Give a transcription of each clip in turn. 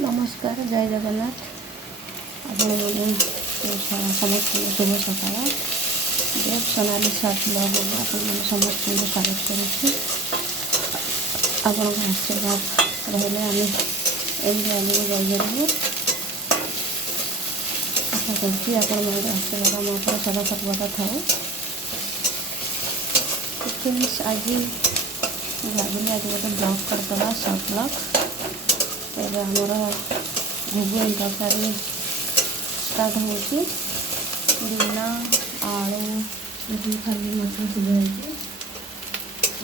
नमस्कार जय जगन्नाथ आपण समस्त शुभ सकाळ देव सोनाली साथ ब्लॉग आपण समस्त स्वागत करुच्छे आपण आशीर्वाद रहिले आम्ही एमती आगे जाइए आशा करुच्ची आपण आशीर्वाद आम सदा सर्वदा था आज भाविली आज गोटे ब्लॉग करदे सर्ट ब्लॉग तेरे आमर घुगुनी तरकारी स्टार्ट हो बिना आलू खाली मसला सिझाई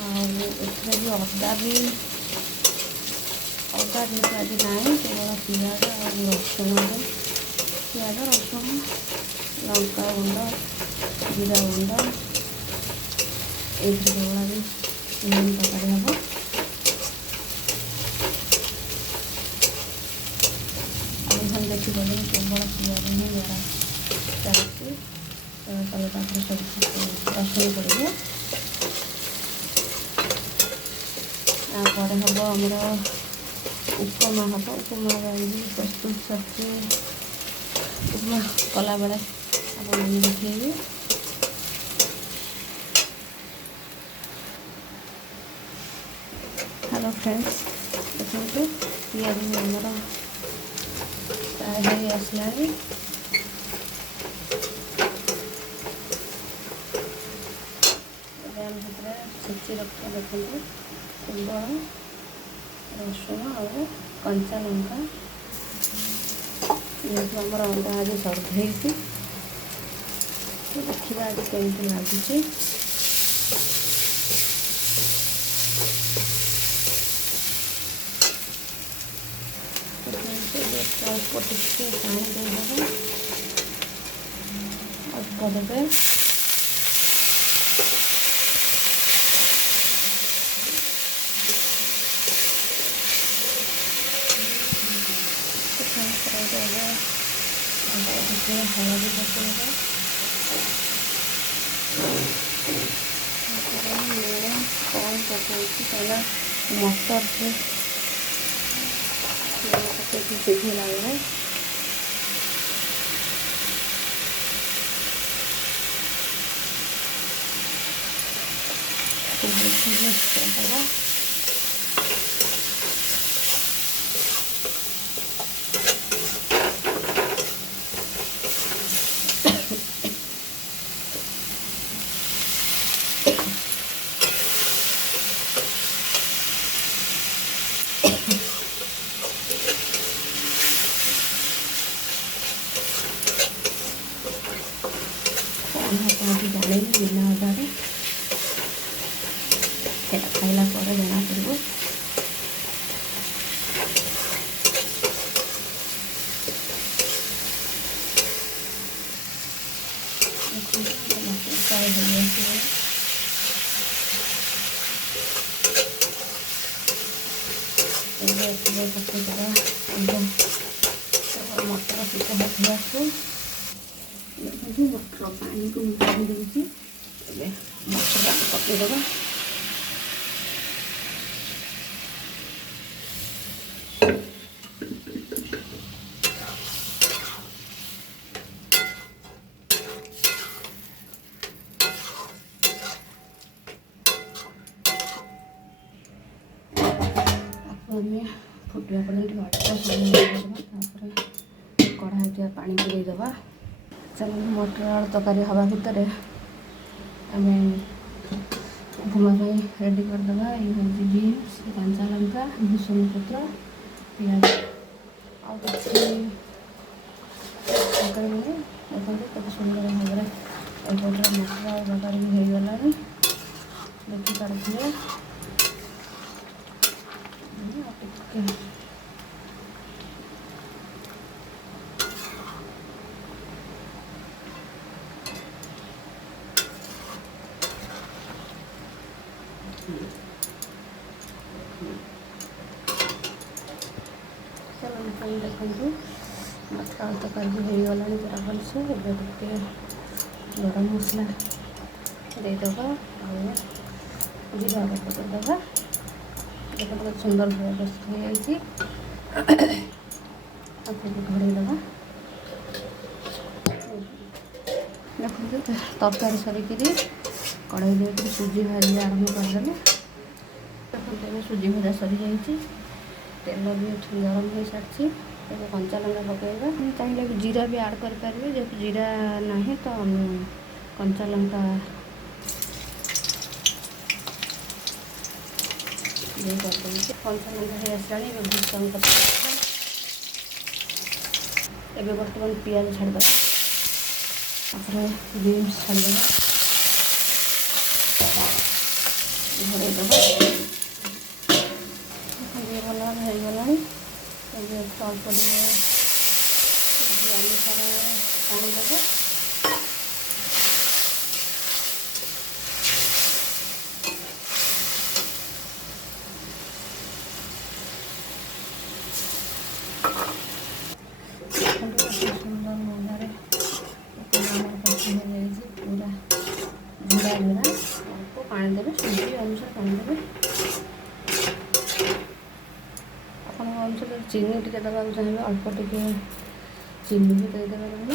आउे भी अदा भी अदा जेहतु आज ना केवल पिज रसुण पिज रसुण लंका गुंड जीरा गुंड ये केवल भी तरकारी हम देखिए केवल पिज ही जरा चलती सब रसुण पड़े हम आमर उपमा हम उपमा प्रस्तुत करते उपमा कला बेले आप देखिए हेलो फ्रेंड्स देखते पिज आमर आसला सेची रखा देखते केवल रसुण और कंचा लंका जेहतु आमर अंडा आज सर्भे देखा आज केमती लगुच अल्प टे पानी देदेव अल्प देवे हलदी पकड़ा लुण कम पकड़ा मटर से सीझे लगे जाने बिना अदारे खाइला जना पड़ो फ्राए हो पकड़ा एकदम मटर सीधा देखो मटर पानी को मिलाई दूसरी मसला पकईदे फुटा पर्यटन कढ़ाई पानी पूरेदेवा चलो मटर आलू तरकारी हवा भितर आम उपमा रेडी करदे ये हूँ बीन्स कंचा लंका भूसुंग पत्र पिज आ तरकारी मैंने देखते कत सुंदर भाव में एपटे मटर आलू तरकारी भी हो गला देखी पारे चलो देखो मटर आलू तरकारी हो गला पूरा भलसे टे गरम मसला देदेव आ जीरा पकड़ देवा देखो बहुत सुंदर भाव प्रस्तुत हो ଘୋଡ଼େଇ ଦେବା। ଦେଖନ୍ତୁ ତରକାରୀ ସରିକିରି କଢ଼େଇ ଦେଇକରି ସୁଜି ଭାଜି ଆରମ୍ଭ କରିଦେଲେ। ଦେଖନ୍ତୁ ଏବେ ସୁଜି ଭଜା ସରିଯାଇଛି, ତେଲ ବି ଏଠି ଗରମ ହୋଇସାରିଛି। ଏବେ କଞ୍ଚା ଲଙ୍କା ପକାଇବା। ଚାହିଁଲେ ବି ଜିରା ବି ଆଡ଼୍ କରିପାରିବେ, ଯେହେତୁ ଜିରା ନାହିଁ ତ ଆମେ କଞ୍ଚା ଲଙ୍କା ଇଏ କରିଦେଉଛି। କଞ୍ଚା ଲଙ୍କା ହେଇ ଆସିଲାଣି। ଏବେ ଭୃଷଙ୍ଗ ପତ୍ର, ଏବେ ବର୍ତ୍ତମାନ ପିଆଜ ଛାଡ଼ିଦେବା, ତାପରେ ବିନ୍ସ ଛାଡ଼ିଦେବା, ଘୋଡ଼େଇ ଦେବା। ଭଲ ଭାବେ ହେଇଗଲାଣି। ଏବେ ଅଳ୍ପ ଟିକେ ଅନୁସାରେ ପାଣି ଦେବ। ସୁନ୍ଦର ମଜାରେ କଷି ହେଇଯାଇଛି, ପୁରା ଝୁଡ଼ା ଝୁଡ଼ା। ଅଳ୍ପ ପାଣି ଦେବେ, ସୁଜି ଅନୁସାରେ ପାଣି ଦେବେ। ଆପଣଙ୍କ ଅନୁସାରେ ଚିନି ଟିକେ ଦେବାକୁ ଚାହିଁବେ, ଅଳ୍ପ ଟିକେ ଚିନି ବି ଦେଇଦେବେ। ରହିବ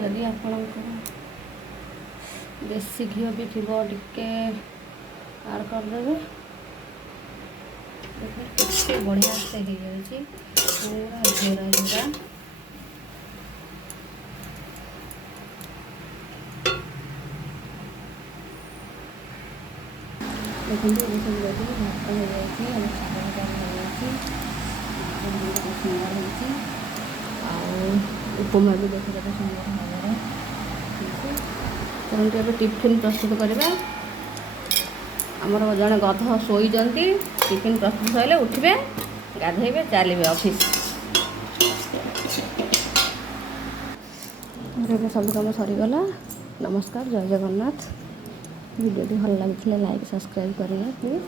ଯଦି ଆପଣଙ୍କର ଦେଶୀ ଘିଅ ବି ଥିବ ଟିକେ ଆଡ଼୍ କରିଦେବେ। କେତେ ବଢ଼ିଆ ସେ ହେଇଯାଉଛି, ପୁରା ଝୁରା ଝୁରା। ଦେଖନ୍ତୁ ଏବେ ସବୁ ରେଡ଼ି, ଭାତ ହେଇଯାଇଛି, ଏବେ ଶାଗ ଭଜା ହେଇଯାଇଛି, ସୁନ୍ଦର ହେଇଛି। ଆଉ ଉପମା ବି ଦେଖିଦେବେ ସୁନ୍ଦର ଭାବରେ ହେଇଛି। ତେଣୁ ଏବେ ଟିଫିନ୍ ପ୍ରସ୍ତୁତ କରିବା। ଆମର ଜଣେ ଗଧ ଶୋଇଛନ୍ତି, ଟିଫିନ୍ ପ୍ରସ୍ତୁତ ସରିଲେ ଉଠିବେ, ଗାଧୋଇବେ, ଚାଲିବେ ଅଫିସ୍। ଏବେ ସବୁ କାମ ସରିଗଲା। ନମସ୍କାର, ଜୟ ଜଗନ୍ନାଥ। ଭିଡ଼ିଓଟି ଭଲ ଲାଗିଥିଲେ ଲାଇକ୍ ସବସ୍କ୍ରାଇବ୍ କରିବେ ପ୍ଲିଜ୍।